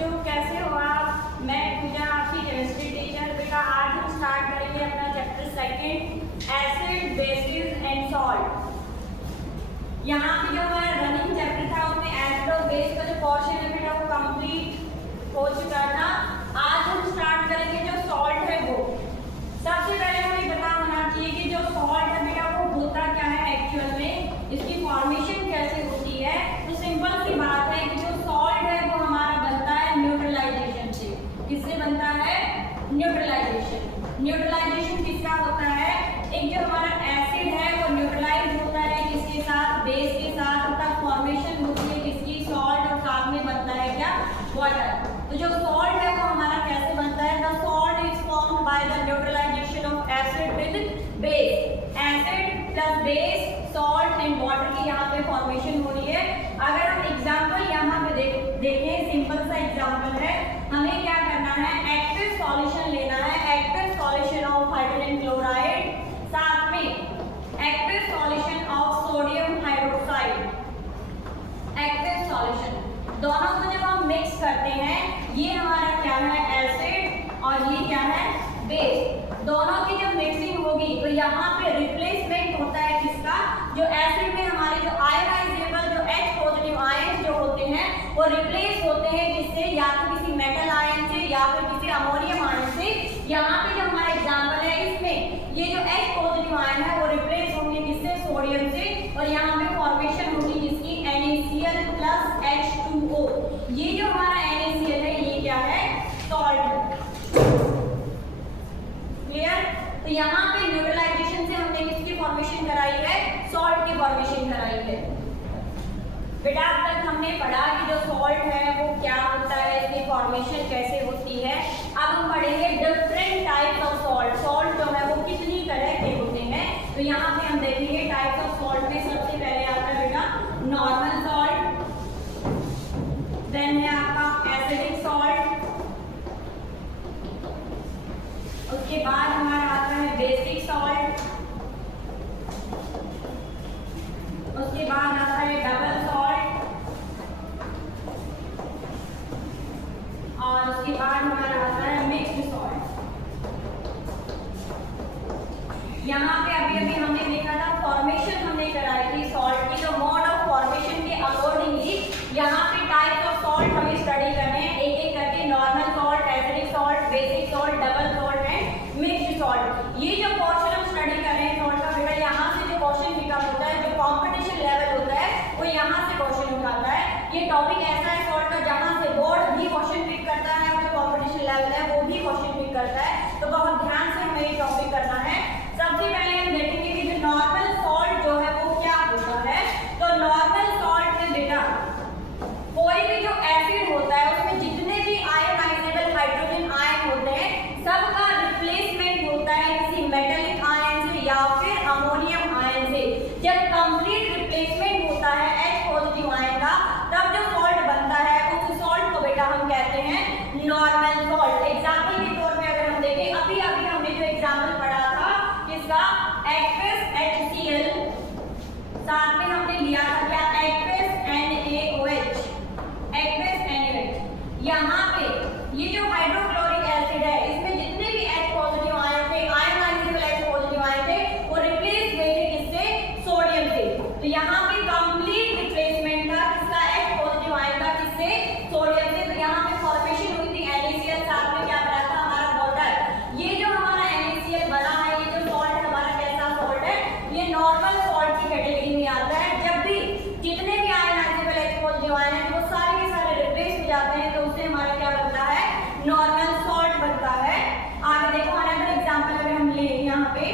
बच्चों कैसे हो आप? मैं पूजा आपकी केमिस्ट्री टीचर। बेटा आज हम स्टार्ट करेंगे अपना chapter second acid basis and salt. यहाँ पे जो हमारा रनिंग चैप्टर था उसमें एसिड और बेस का जो पोर्शन है बेटा वो कंप्लीट हो चुका था। आज हम स्टार्ट करेंगे जो सॉल्ट है वो। सबसे पहले हमें पता होना चाहिए कि जो सॉल्ट है बेटा वो होता क्या है एक्चुअल में, इसकी फॉर्मेशन कैसे होती है। तो सिंपल सी बात है कि जो सॉल्ट है वो हमारा बनता है न्यूट्रलाइजेशन से। किससे बनता है? न्यूट्रलाइजेशन। न्यूट्रलाइजेशन किसका होता है? एक जो हमारा एसिड है वो न्यूट्रलाइज होता है किसके साथ? बेस के साथ। उसका फॉर्मेशन होती है किसकी? सॉल्ट। और साथ में बनता है क्या? वाटर। तो जो सॉल्ट है वो हमारा कैसे बनता है? The salt is formed by the neutralisation of acid with base. Acid plus base, salt and water की यहाँ पे फॉर्मेशन हो रही है। अगर हम एग्जांपल यहाँ पे देखें, सिंपल सा एग्जांपल है। हमें क्या करना है? एक्टिव सॉल्यूशन लेना है। Active solution of hydrogen chloride, साथ में active solution of sodium hydroxide. Active solution दोनों को जब हम मिक्स करते हैं, ये हमारा क्या है? एसिड और ये क्या है? बेस। दोनों की जब मिक्सिंग होगी तो यहाँ पे रिप्लेसमेंट होता है किसका? जो एसिड में हमारे जो आयोनाइजेबल जो H पॉजिटिव आयन जो होते हैं वो रिप्लेस होते हैं किससे? या तो किसी मेटल आयन से या फिर किसी अमोनियम आयन से। यहाँ पे जो हमारा एग्जांपल है इसमें ये जो H पॉजिटिव आयन है वो रिप्लेस होंगे किससे? सोडियम से। और यहाँ पे फॉर्मेशन होगी जिसकी NaCl प्लस H2O। ये जो हमारा NaCl है ये क्या है? सॉल्ट। क्लियर? तो यहाँ पे न्यूट्रलाइजेशन से हमने किसकी फॉर्मेशन कराई है? सॉल्ट की फॉर्मेशन कराई है। बेटा अब तक हमने पढ़ा कि जो सॉल्ट है वो क्या होता है, इसकी फॉर्मेशन कैसे होती है। अब हम पढ़ेंगे different types of salt. Salt जो है वो कितनी तरह के होते हैं, तो यहाँ पे हम देखेंगे टाइप्स ऑफ सॉल्ट में सबसे पहले आता है बेटा नॉर्मल सॉल्ट, देन है आपका एसिडिक सॉल्ट, उसके बाद हमारा आता है बेसिक सॉल्ट, उसके बाद आता है डबल सॉल्ट, और उसके बाद हमारा आता है मिक्स्ड सॉल्ट। यहाँ पे अभी हमने देखा था फॉर्मेशन हमने कराई थी सॉल्ट की, तो मोड ऑफ फॉर्मेशन के अकॉर्डिंगली यहाँ पे टाइप्स ऑफ सॉल्ट हमें स्टडी करने हैं एक एक करके। Normal salt, acidic salt, basic salt, double salt and mixed salt. ये जो पोर्शन हम स्टडी कर रहे हैं सॉल्ट का बेटा, यहाँ से जो क्वेश्चन पिकअप होता है, जो कॉम्पिटिशन लेवल होता है वो यहाँ से क्वेश्चन उठाता है। ये टॉपिक ऐसा है सॉल्ट का जहाँ से बोर्ड भी क्वेश्चन पिक करता है और जो कॉम्पिटिशन लेवल है वो भी क्वेश्चन पिक करता है। तो बहुत ध्यान से हमें ये टॉपिक करना है। सबसे पहले हम देखेंगे कि जो नॉर्मल सॉल्ट जो है वो क्या होता है। तो नॉर्मल सॉल्ट में बेटा कोई भी जो एसिड होता है उसमें जितने भी आयोनाइजेबल हाइड्रोजन आयन होते हैं सबका रिप्लेसमेंट होता है किसी मेटेलिक आयन से या फिर अमोनियम आयन से। जब कंप्लीट रिप्लेसमेंट होता है H पॉजिटिव आयन का, तब जो सॉल्ट बनता है उस सॉल्ट को बेटा हम कहते हैं नॉर्मल सॉल्ट। एग्जांपल के तौर पे अगर हम देखें, अभी हमने जो एग्जांपल पढ़ा था किसका? एक्विस HCl, साथ में हमने लिया था क्या? Aqueous NaOH। एक्विस NaOH यहाँ पे ये जो हाइड्रोक्लोरिक एसिड है इसमें जितने भी H पॉजिटिव आयन थे, आयोनाइजेबल H पॉजिटिव आयन थे, वो रिप्लेस हुए थे किससे? सोडियम से। तो यहाँ पे कंप्लीट रिप्लेसमेंट था किसका? H पॉजिटिव आयन का किससे? सोडियम से। तो यहाँ पे फॉर्मेशन हुई थी NaCl, साथ में क्या बना था? हमारा वाटर। ये जो हमारा NaCl बना है, ये जो सॉल्ट है हमारा कैसा सॉल्ट है? ये नॉर्मल सॉल्ट की कैटेगरी में आता है। जब भी जितने भी आयोनाइजेबल H पॉजिटिव आयन है वो सारे के सारे रिप्लेस हो जाते हैं, तो उससे हमारा क्या बनता है? नॉर्मल सॉल्ट बनता है। आगे देखो अनदर एग्जांपल अगर हम ले यहाँ पे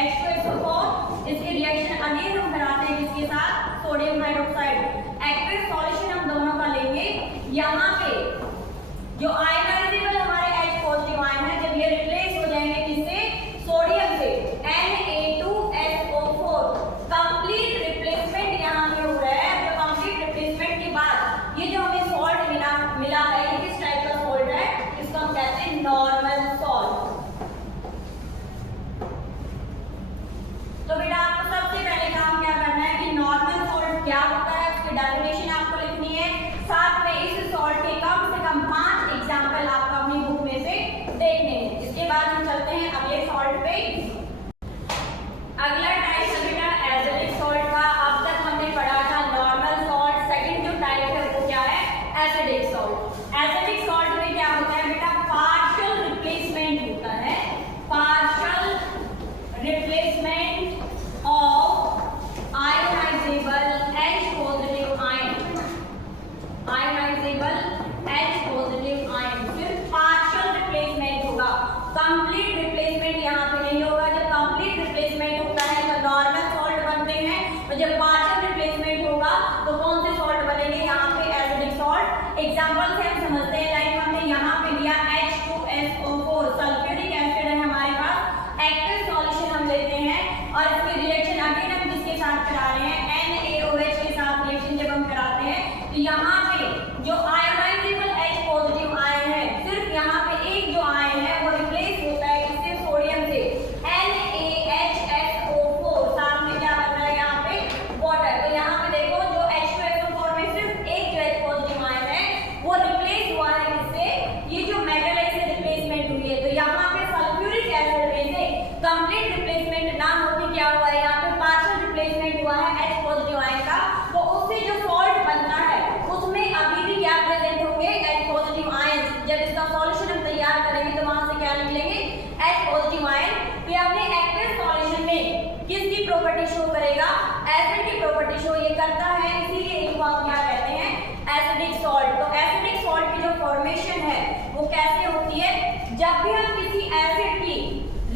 H2SO4, इसके रिएक्शन अगेन हम कराते हैं किसके साथ? Sodium hydroxide. एक्टिव सॉल्यूशन हम दोनों का लेंगे। यहाँ पे जो आयोनाइजेबल हमारे H पॉजिटिव आयन है जब ये रिप्लेस हो जाएंगे किससे? सोडियम से, Na2SO4। कंप्लीट रिप्लेसमेंट यहाँ पे हो रहा है। तो कंप्लीट रिप्लेसमेंट के बाद ये जो हमें सॉल्ट मिला है ये किस टाइप का सॉल्ट है? इसको हम कहते हैं नॉर्मल सॉल्ट। तो बेटा आपको सबसे पहले काम क्या करना है कि नॉर्मल सॉल्ट क्या होता है उसकी डेफिनेशन आपको लिखनी है। साथ में इस सॉल्ट के कम से कम 5 एसिडिक सॉल्ट। एसिडिक सॉल्ट में क्या होता है बेटा, पार्शियल रिप्लेसमेंट होता है, partial replacement of ionisable H positive ion, ionisable H positive ion, सिर्फ पार्शियल रिप्लेसमेंट होगा, कंप्लीट रिप्लेसमेंट यहाँ पे नहीं होगा। जब कंप्लीट रिप्लेसमेंट होता है तो नॉर्मल सॉल्ट बनते हैं, और जब पार्शियल रिप्लेसमेंट होगा तो कौन से सॉल्ट बनेंगे, यहाँ पे एसिडिक सॉल्ट। एग्जांपल से हम समझते हैं, लाइक हमने यहाँ पे लिया H2SO4 सल्फ्यूरिक एसिड है हमारे पास, एक्टिव सॉल्यूशन हम लेते हैं और इसकी रिएक्शन अगेन हम किसके साथ करा रहे हैं, NaOH के साथ रिएक्शन जब हम कराते हैं तो यहाँ पे जो आयोनाइजेबल H पॉजिटिव आयन है, सिर्फ यहाँ पे एक जो आयन है वो रिप्लेस होता है किससे, सोडियम से, NaHSO4, सामने क्या बन रहा है यहाँ पे, वाटर। तो यहाँ पे देखो जो H2SO4 में सिर्फ एक जो H पॉजिटिव आयन है वो रिप्लेस हुआ है किससे, ये जो मेटल है इससे रिप्लेसमेंट हुई है। तो यहाँ पे सल्फ्यूरिक एसिड में से कंप्लीट रिप्लेसमेंट ना होके क्या हुआ है, यहाँ पे पार्शियल रिप्लेसमेंट हुआ है H पॉजिटिव आयन का, तो उससे जो सॉल्ट बनता है उसमें अभी भी क्या प्रेजेंट होंगे, H पॉजिटिव आयन। जब इसका सॉल्यूशन हम तैयार करेंगे तो वहां से क्या निकलेंगे, H पॉजिटिव आयन। तो ये अपने एक्टिव सॉल्यूशन में किसकी प्रॉपर्टी शो करेगा, एसिड की प्रॉपर्टी शो ये करता है, इसीलिए इनको हम क्या कहते हैं, एसिडिक सॉल्ट। तो एसिडिक सॉल्ट की जो फॉर्मेशन है वो कैसे होती है, जब भी हम किसी एसिड की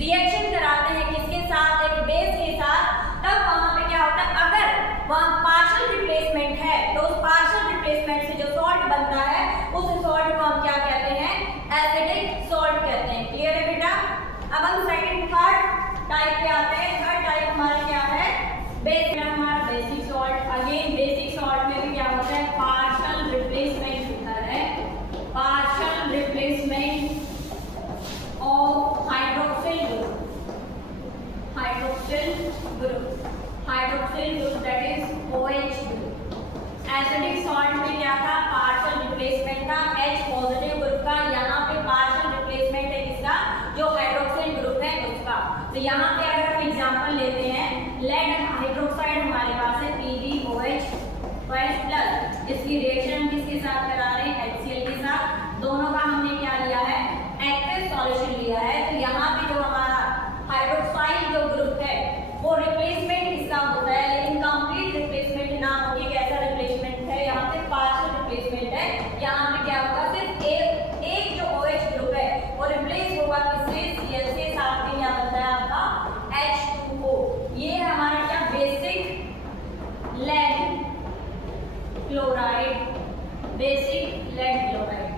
रिएक्शन कराते हैं किसके साथ, एक बेस के साथ, तब वहां पे क्या होता है, अगर वहां पार्शियल रिप्लेसमेंट है तो उस पार्शियल रिप्लेसमेंट से जो सॉल्ट बनता है उस सॉल्ट को हम क्या कहते हैं, एसिडिक सॉल्ट कहते हैं। क्लियर है बेटा। अब हम सेकंड थर्ड टाइप पे आते हैं। थर्ड टाइप हमारा क्या है, बेसिक, हमारा basic salt. Again basic salt में भी क्या होता है, पार्शियल रिप्लेसमेंट होता है, partial replacement of hydroxyl group, hydroxyl group, hydroxyl group that is OH group. Acidic salt में क्या था, पार्शियल रिप्लेसमेंट था H पॉजिटिव ग्रुप का, यहाँ पे पार्शियल रिप्लेसमेंट है किसका, जो हाइड्रोक्सिल ग्रुप है उसका। तो यहाँ पे अगर हम एग्जांपल लेते हैं, लेड हाइड्रोक्साइड हमारे पास है PbOH प्लस, इसकी रिएक्शन हम किसके साथ करा रहे हैं, HCl के साथ। दोनों का हमने क्या लिया है, एक्टिव सॉल्यूशन लिया है। तो यहाँ पे जो हमारा हाइड्रोक्साइड जो ग्रुप है वो रिप्लेसमेंट इसका होता है, लेकिन कंप्लीट रिप्लेसमेंट ना होके कैसा रिप्लेसमेंट है, यहाँ पे पार्शियल रिप्लेसमेंट है। यहाँ पे क्या होगा, सिर्फ एक जो OH ग्रुप है वो रिप्लेस होगा किससे, Cl से, साथ में क्या बनता है आपका H2O। ये है हमारा क्या, basic lead chloride, basic lead chloride.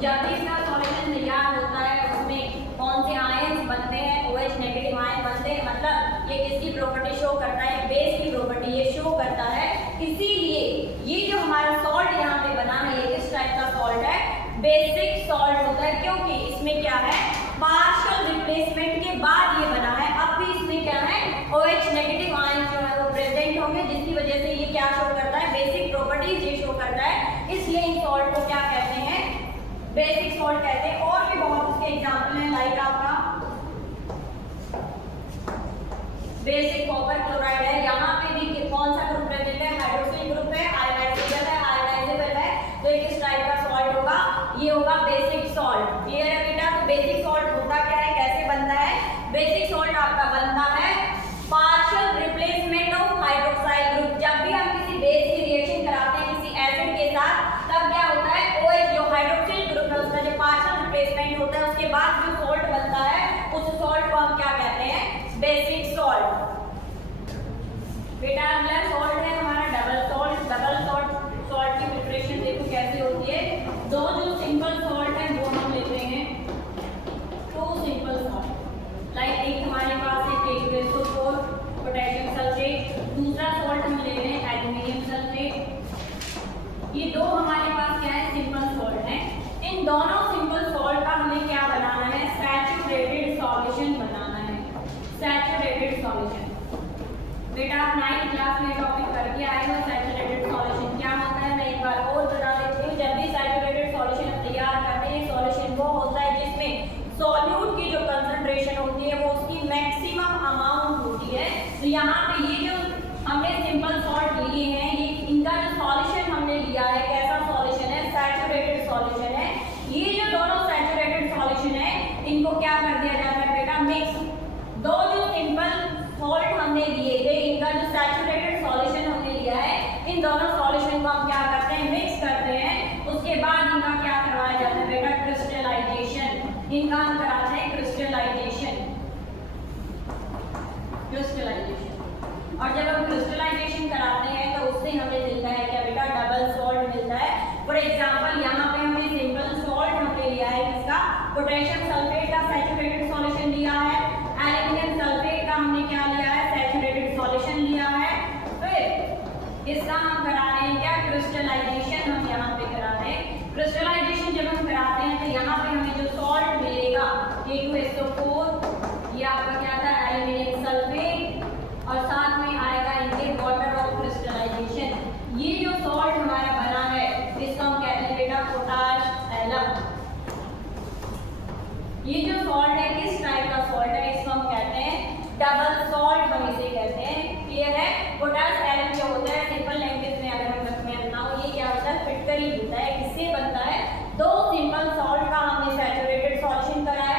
जब भी इसका सॉल्यूशन तैयार होता है उसमें कौन से आयन्स बनते हैं, OH नेगेटिव आयन बनते हैं, मतलब ये किसकी प्रॉपर्टी शो करता है, बेस की प्रॉपर्टी ये शो करता है। इसीलिए ये जो हमारा सॉल्ट यहाँ पे बना है ये किस टाइप का सॉल्ट है, बेसिक सॉल्ट होता है, क्योंकि इसमें क्या है, पार्शियल रिप्लेसमेंट के बाद ये बना है। अब भी इसमें क्या है, OH नेगेटिव आयन जो है वो प्रेजेंट होंगे, जिसकी वजह से ये क्या शो करता है, बेसिक प्रॉपर्टीज ये शो करता है। इसलिए इन सॉल्ट को क्या कहते हैं, बेसिक सॉल्ट कहते हैं। और भी बहुत उसके एग्जांपल हैं, लाइक आपका बेसिक कॉपर क्लोराइड है, यहाँ पे भी कौन सा ग्रुप प्रेजेंट है, हाइड्रोक्सिल ग्रुप है, आयोनाइजेबल है, तो ये किस टाइप का सॉल्ट होगा, ये होगा बेसिक सॉल्ट। क्लियर है बेटा। तो बेसिक सॉल्ट होता क्या है, कैसे बनता है, बेसिक सॉल्ट आपका बनता है partial replacement of hydroxyl group. जब भी हम किसी बेस की रिएक्शन कराते हैं किसी एसिड के साथ, तब क्या होता है, OH जो हाइड्रोक्सिल ग्रुप है उसका जो पार्शियल रिप्लेसमेंट होता है उसके बाद जो सॉल्ट बनता है उस सॉल्ट को हम क्या कहते हैं, बेसिक सॉल्ट। बेटा अगला सॉल्ट है हमारा डबल सॉल्ट। डबल सॉल्ट की प्रिपरेशन देखो कैसे होती है। दो जो सिंपल सॉल्ट है वो हम लेते हैं, टू सिंपल सॉल्ट, लाइक एक हमारे पास है K2SO4 पोटेशियम सल्फेट, दूसरा सॉल्ट हम ले रहे हैं एल्युमिनियम सल्फेट। ये दो हमारे पास क्या है, सिंपल सॉल्ट है। इन दोनों सिंपल सॉल्ट का हमें क्या बनाना है, सैचुरेटेड सॉल्यूशन बनाना है, सैचुरेटेड सॉल्यूशन। बेटा आप 9th क्लास में टॉपिक करके आए हो, सैचुरेटेड सॉल्यूशन क्या होता है, मैं एक बार और बता देती हूँ। जब भी सैचुरेटेड सॉल्यूशन तैयार करते हैं, सॉल्यूशन वो होता है जिसमें सॉल्यूट की जो कंसंट्रेशन होती है वो उसकी मैक्सिमम अमाउंट होती है। तो यहाँ पे ये जो हमने सिंपल सॉल्ट लिए हैं, ये इनका जो सॉल्यूशन हमने लिया है, कैसा सॉल्यूशन है, इनका हम कराते हैं क्रिस्टलाइजेशन। और जब हम क्रिस्टलाइजेशन कराते हैं तो उससे हमें मिलता है क्या बेटा, डबल सॉल्ट मिलता है। फॉर एग्जांपल यहाँ पे हमने सिंपल सॉल्ट हमने लिया है किसका, पोटेशियम सल्फेट का सैचुरेटेड सॉल्यूशन लिया है, एल्यूमिनियम सल्फेट का हमने क्या लिया है, सैचुरेटेड सॉल्यूशन लिया है। फिर इसका हम करा रहे हैं क्या, क्रिस्टलाइजेशन हम यहाँ पे करा रहे हैं। क्रिस्टलाइजेशन जब हम कराते हैं तो यहाँ पे हमें जो सॉल्ट मिलेगा K2SO4, ये आपका क्या था, एल्यूमिनियम सल्फेट, और साथ में आएगा इनके वाटर ऑफ क्रिस्टलाइजेशन। ये जो सॉल्ट हमारा बना है इसको हम कहते हैं बेटा पोटाश एलम। ये जो सॉल्ट है किस टाइप का सॉल्ट है, इसको हम कहते हैं डबल सॉल्ट, हम इसे कहते हैं। क्लियर है। पोटाश एलम जो होता है, सिंपल लैंग्वेज में अगर मैं बताऊं, ये क्या होता है, फिटकरी होता है। किससे बनता है, दो सिंपल सॉल्ट का हमने सैचुरेटेड सॉल्यूशन बनाया,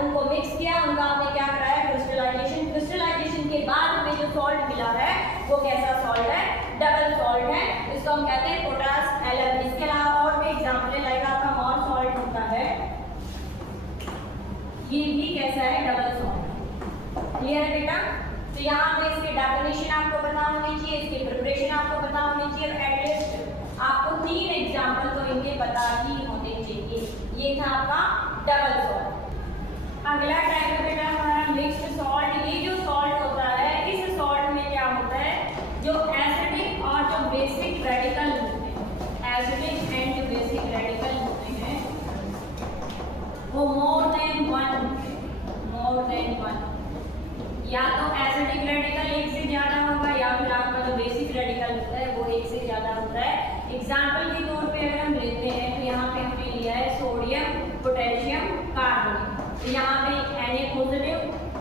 उनको मिक्स किया, उनका हमने क्या कराया, क्रिस्टलाइजेशन। क्रिस्टलाइजेशन के बाद हमें जो सॉल्ट मिला है वो कैसा सॉल्ट है, डबल सॉल्ट है, इसको हम कहते हैं पोटाश एलम। इसके अलावा और भी एग्जांपल लाइक आपका मॉल सॉल्ट होता है, ये भी कैसा है, डबल सॉल्ट। क्लियर है बेटा। तो यहाँ पे इसकी डेफिनेशन आपको पता होनी चाहिए, इसकी प्रिपरेशन आपको पता होनी चाहिए, और एटलीस्ट आपको 3 एग्जांपल तो इनके पता ही होने चाहिए। ये था आपका डबल सॉल्ट। अगला टाइप है बेटा हमारा मिक्स्ड सॉल्ट। ये जो सॉल्ट होता है, इस सॉल्ट में क्या होता है, जो एसिडिक और जो बेसिक रेडिकल होते हैं, एसिडिक एंड बेसिक रेडिकल होते हैं, वो मोर देन वन, या तो एसिडिक रेडिकल एक से ज्यादा होगा, या फिर आपका जो बेसिक रेडिकल होता है वो एक से ज्यादा होता है। एग्जाम्पल के तौर पे अगर हम लेते हैं तो यहाँ पे हमने लिया है सोडियम, पोटेशियम, कार्बन। तो यहाँ पे Na positive,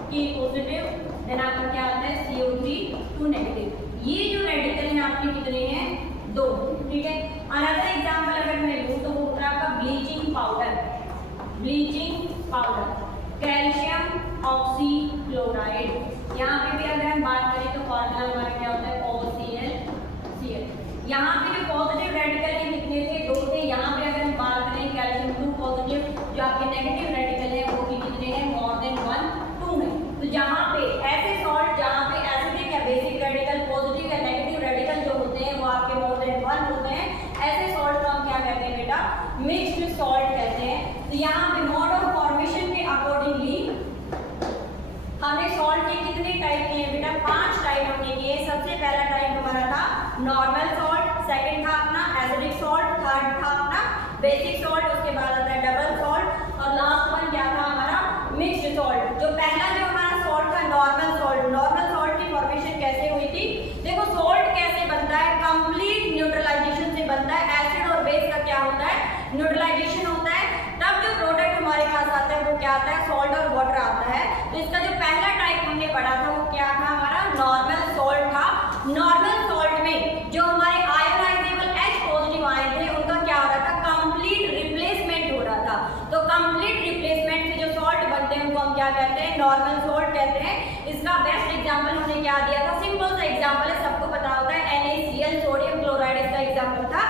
K positive, then आपका क्या आता है CO3 2 नेगेटिव। ये जो रेडिकल हैं आपके कितने हैं, 2। ठीक है। अनदर एग्जांपल अगर मैं लूँ तो वो होता है आपका ब्लीचिंग पाउडर, कैल्शियम ऑक्सीक्लोराइड। यहाँ पे भी अगर हम बात करें तो फॉर्मूला हमारा क्या होता है, OCl। यहाँ पे जो पॉजिटिव रेडिकल है कितने थे, 2 थे। यहाँ पे अगर हम बात करें कैल्शियम 2 पॉजिटिव, जो आपके नेगेटिव रेडिकल है वो भी कितने हैं, मोर देन 1 2 है। तो जहाँ पे ऐसे सॉल्ट जहाँ पे एसिडिक या बेसिक रेडिकल, पॉजिटिव या नेगेटिव रेडिकल जो होते हैं वो आपके मोर देन 1 होते हैं, ऐसे सॉल्ट को हम क्या कहते हैं बेटा, मिक्स्ड सॉल्ट कहते हैं। तो यहाँ पे मोड ऑफ फॉर्मेशन के अकॉर्डिंगली हमने सॉल्ट के कितने टाइप किए हैं बेटा, 5 टाइप हमने किए। सबसे पहला टाइप हमारा था नॉर्मल सॉल्ट, सेकंड था अपना एसिडिक सॉल्ट, थर्ड था अपना बेसिक सॉल्ट, उसके बाद आता है डबल सॉल्ट, और लास्ट वन क्या था हमारा, मिक्स्ड सॉल्ट। जो पहला जो हमारा सॉल्ट था नॉर्मल सॉल्ट की फॉर्मेशन कैसे हुई थी, देखो सॉल्ट कैसे बनता है, कंप्लीट न्यूट्रलाइजेशन से बनता है। एसिड और बेस का क्या होता है, न्यूट्रलाइजेशन होता है, तब जो प्रोडक्ट हमारे पास आता है वो क्या आता है, सॉल्ट और वाटर आता है। तो इसका जो पहला टाइप हमने पढ़ा था वो क्या था हमारा, नॉर्मल सॉल्ट था। नॉर्मल सॉल्ट में जो हमारे आयोनाइजेबल H पॉजिटिव आयन थे उनका क्या हो रहा था, कंप्लीट रिप्लेसमेंट हो रहा था। तो कंप्लीट रिप्लेसमेंट से जो सॉल्ट बनते हैं उनको हम क्या कहते हैं, नॉर्मल सॉल्ट कहते हैं। इसका बेस्ट एग्जांपल हमने क्या दिया था, सिंपल सा एग्जांपल है, सबको पता होता है NaCl, सोडियम क्लोराइड इसका एग्जांपल था।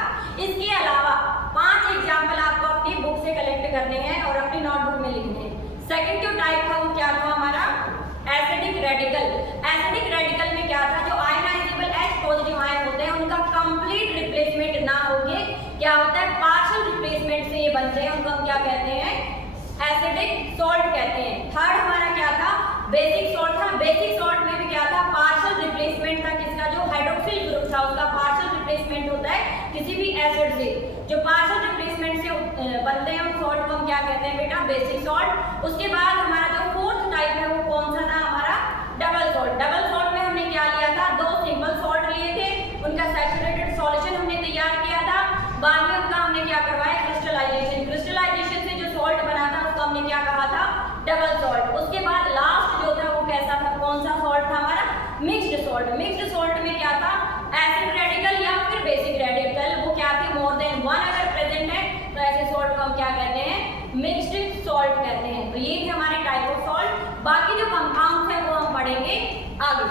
इसके अलावा 5 एग्जांपल आपको अपनी बुक से कलेक्ट करने हैं और अपनी नोटबुक में लिखने हैं। सेकंड जो टाइप था वो क्या था हमारा, एसिडिक रेडिकल। एसिडिक रेडिकल में क्या था, जो आयोनाइजेबल H पॉजिटिव आयन होते हैं उनका कंप्लीट रिप्लेसमेंट ना होके क्या होता है, पार्शियल रिप्लेसमेंट से ये बनते हैं, उनको हम क्या कहते हैं, एसिडिक सॉल्ट कहते हैं। थर्ड हमारा क्या था, बेसिक सॉल्ट था। बेसिक सॉल्ट में भी क्या था, पार्शियल रिप्लेसमेंट था, किसका, जो हाइड्रोक्सिल ग्रुप था उसका पार्शियल रिप्लेसमेंट होता है किसी भी एसिड से। जो पार्शियल रिप्लेसमेंट से बनते हैं उन सॉल्ट को हम क्या कहते हैं बेटा, बेसिक सॉल्ट। उसके बाद हमारा जो फोर्थ टाइप है वो कौन सा था हमारा, डबल सॉल्ट। डबल सॉल्ट में हमने क्या लिया था, 2 सिंपल सॉल्ट लिए थे, उनका सैचुरेटेड सॉल्यूशन हमने तैयार किया था, बाद में उनका हमने क्या करवाया, क्रिस्टलाइजेशन से जो सॉल्ट बना था उसको हमने क्या कहा था, डबल सॉल्ट। उसके बाद लास्ट जो था वो कैसा था, कौन सा सॉल्ट था हमारा, मिक्स्ड सॉल्ट। मिक्स्ड सॉल्ट में क्या था, एसिड रेडिकल या फिर बेसिक रेडिकल वो क्या थे, मोर देन 1 अगर प्रेजेंट है तो ऐसे सॉल्ट को हम क्या कहते हैं, मिक्स्ड सॉल्ट कहते हैं। तो ये थे हमारे टाइप ऑफ सॉल्ट। बाकी जो कंपाउंड्स है वो हम पढ़ेंगे आगे।